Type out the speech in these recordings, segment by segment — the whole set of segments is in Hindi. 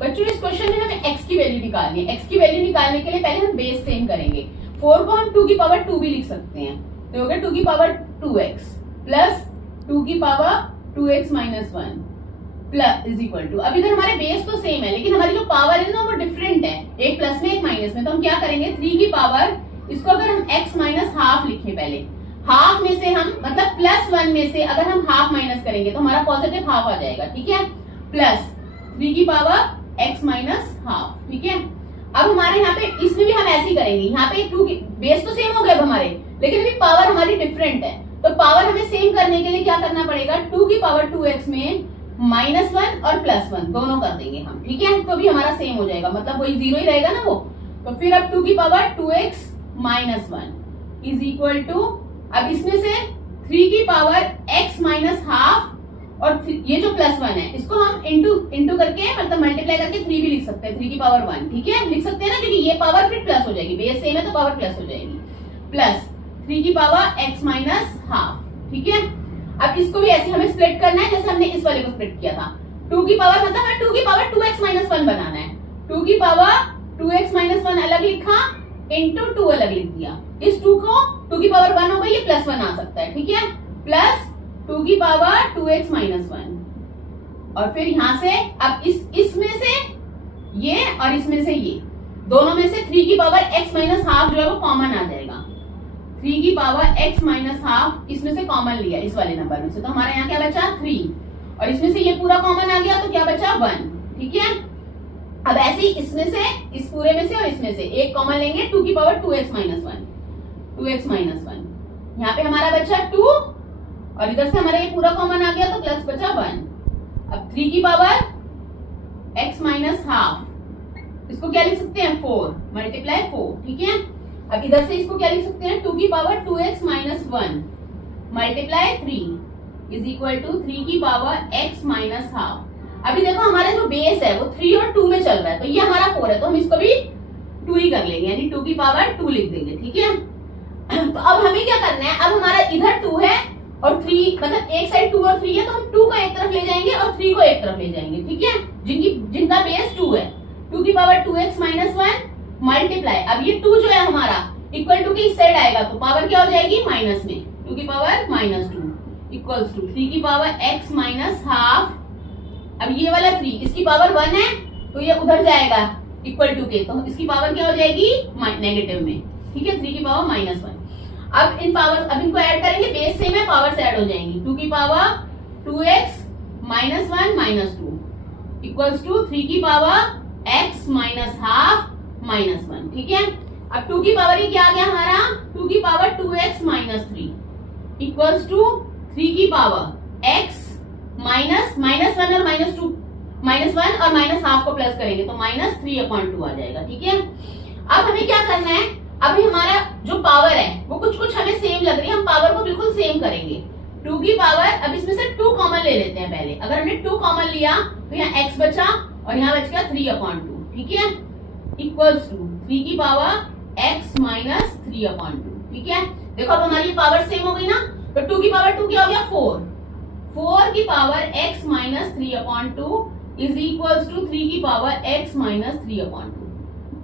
बच्चों इस क्वेश्चन में हमें x की वैल्यू निकालनी है। x की वैल्यू निकालने के लिए पहले हम बेस सेम करेंगे। 4 को हम 2 की पावर 2 भी लिख सकते हैं, तो हो गया 2 की पावर 2x प्लस 2 की power 2x minus 1 plus is equal to, अब इधर हमारे बेस तो सेम है लेकिन हमारी जो पावर है ना वो डिफरेंट है, एक प्लस में एक माइनस में। तो हम क्या करेंगे, 3 की पावर, इसको अगर हम x माइनस हाफ लिखे, पहले हाफ में से हम मतलब प्लस 1 में से अगर हम हाफ माइनस करेंगे तो हमारा पॉजिटिव हाफ आ जाएगा, ठीक है, प्लस 3 की पावर x माइनस हाफ, ठीक है। अब हमारे यहाँ पे इसमें भी हम ऐसे ही करेंगे, यहाँ पे 2 की बेस तो सेम हो गए अब हमारे, लेकिन अभी पावर हमारी डिफरेंट है, तो पावर हमें सेम करने के लिए क्या करना पड़ेगा, 2 की पावर 2x में माइनस 1 और प्लस 1 दोनों कर देंगे हम, ठीक है, तो भी हमारा सेम हो जाएगा, मतलब वही 0 ही रहेगा ना वो। तो फिर अब 2 की power 2x minus 1 is equal to, अब इसमें से 3 की पावर x माइनस हाफ और ये जो प्लस 1 है इसको हम इंटू करके मतलब मल्टीप्लाई करके 3 भी लिख सकते हैं, 3 की पावर 1, ठीक है, लिख सकते हैं ना, क्योंकि ये पावर फिर प्लस हो जाएगी, बेस सेम है तो पावर प्लस हो जाएगी, प्लस 3 की पावर x माइनस हाफ, ठीक है। अब इसको भी ऐसे हमें स्प्लिट करना है जैसे हमने इस वाले को स्प्लिट किया था। 2 की पावर मतलब हमें 2 की पावर 2x माइनस 1 बनाना है, 2 की पावर 2x माइनस 1 अलग लिखा, इंटू 2 अलग लिख दिया, इस 2 को 2 की पावर 1 हो गई, ये प्लस 1 आ सकता है, ठीक है, प्लस 2 की पावर 2x माइनस 1 और फिर यहां से अब इसमें से ये और इसमें से ये दोनों में से 3 की पावर x माइनस हाफ जो है वो कॉमन आ जाएगा, 3 की पावर x माइनस हाफ इसमें से कॉमन लिया इस वाले नंबर में से, तो हमारे यहाँ क्या बचा 3 और इसमें से ये पूरा कॉमन आ गया तो क्या बचा 1, ठीक है। अब ऐसे ही इसमें से, इस पूरे में से और इसमें से एक कॉमन लेंगे, 2 की power 2x minus 1, 2x minus 1, यहाँ पे हमारा बचा 2 और इधर से हमारा ये पूरा कॉमन आ गया तो प्लस बचा 1। अब 3 की पावर x माइनस हाफ, इसको क्या लिख सकते हैं 4 मल्टीप्लाई 4, ठीक है। अब इधर से इसको क्या लिख सकते हैं 2 की power 2x minus 1 multiply 3 is equal to 3 की पावर x माइनस हाफ। अभी देखो हमारा जो बेस है वो 3 और 2 में चल रहा है, तो ये हमारा 4 है तो हम इसको भी 2 ही कर लेंगे, यानी 2 की पावर 2 लिख देंगे, ठीक है। तो अब हमें क्या करना है, अब हमारा इधर 2 है और 3 मतलब एक साइड 2 और 3 है, तो हम 2 को एक तरफ ले जाएंगे और 3 को एक तरफ ले जाएंगे, ठीक है, जिनका बेस 2 है, 2 की पावर 2x माइनस 1 मल्टीप्लाई, अब ये 2 जो है हमारा इक्वल टू के इस साइड आएगा तो पावर क्या हो जाएगी माइनस में, 2 की पावर माइनस 2 इक्वल्स टू 3 की पावर x माइनस हाफ। अब ये वाला 3 इसकी पावर 1 है तो ये उधर जाएगा इक्वल टू के, तो इसकी पावर क्या हो जाएगी नेगेटिव में, ठीक है, 3 की पावर माइनस 1। अब इनको ऐड करेंगे, बेस सेम है, पावर से ऐड हो जाएंगी, 2 की power 2x minus 1 minus 2 equals to 3 की power x minus half minus 1, ठीक है। अब 2 की पावर ये क्या आ गया हमारा, 2 की power 2x minus 3 equals to 3 की पावर x माइनस 1 और माइनस 2, माइनस 1 और माइनस हाफ को प्लस करेंगे तो माइनस 3/2 आ जाएगा, ठीक है। अब हमें क्या करना है, अभी हमारा जो पावर है वो कुछ हमें सेम लग रही है, हम पावर को बिल्कुल सेम करेंगे, 2 की पावर, अब इसमें से 2 कॉमन ले लेते हैं पहले, अगर हमने 2 कॉमन लिया तो यहाँ x बचा और यहाँ बच गया 3/2, ठीक है, इक्वल्स टू 3 की पावर x माइनस 3/2, ठीक है। देखो अब हमारी पावर सेम हो गई ना, तो 2 की पावर 2 क्या हो गया 4 की power x minus 3/2 is equals to 3 की पावर x माइनस 3/2।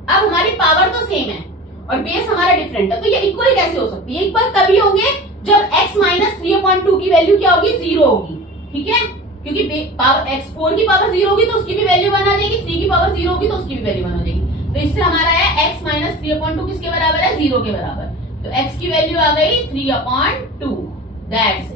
अब हमारी पावर तो सेम है और बेस हमारा डिफरेंट है, तो ये इक्वल कैसे हो सकती है, इक्वल तभी होंगे जब x माइनस 3/2 की वैल्यू क्या होगी 0 होगी, ठीक है, क्योंकि x 4 की पावर 0 होगी तो उसकी भी वैल्यू 1 आ जाएगी, 3 की पावर 0 होगी तो उसकी भी वैल्यू 1 हो जाएगी, तो इससे हमारा है x माइनस 3/2 किसके बराबर है 0 के बराबर, तो x की वैल्यू आ गई 3/2, दैट्स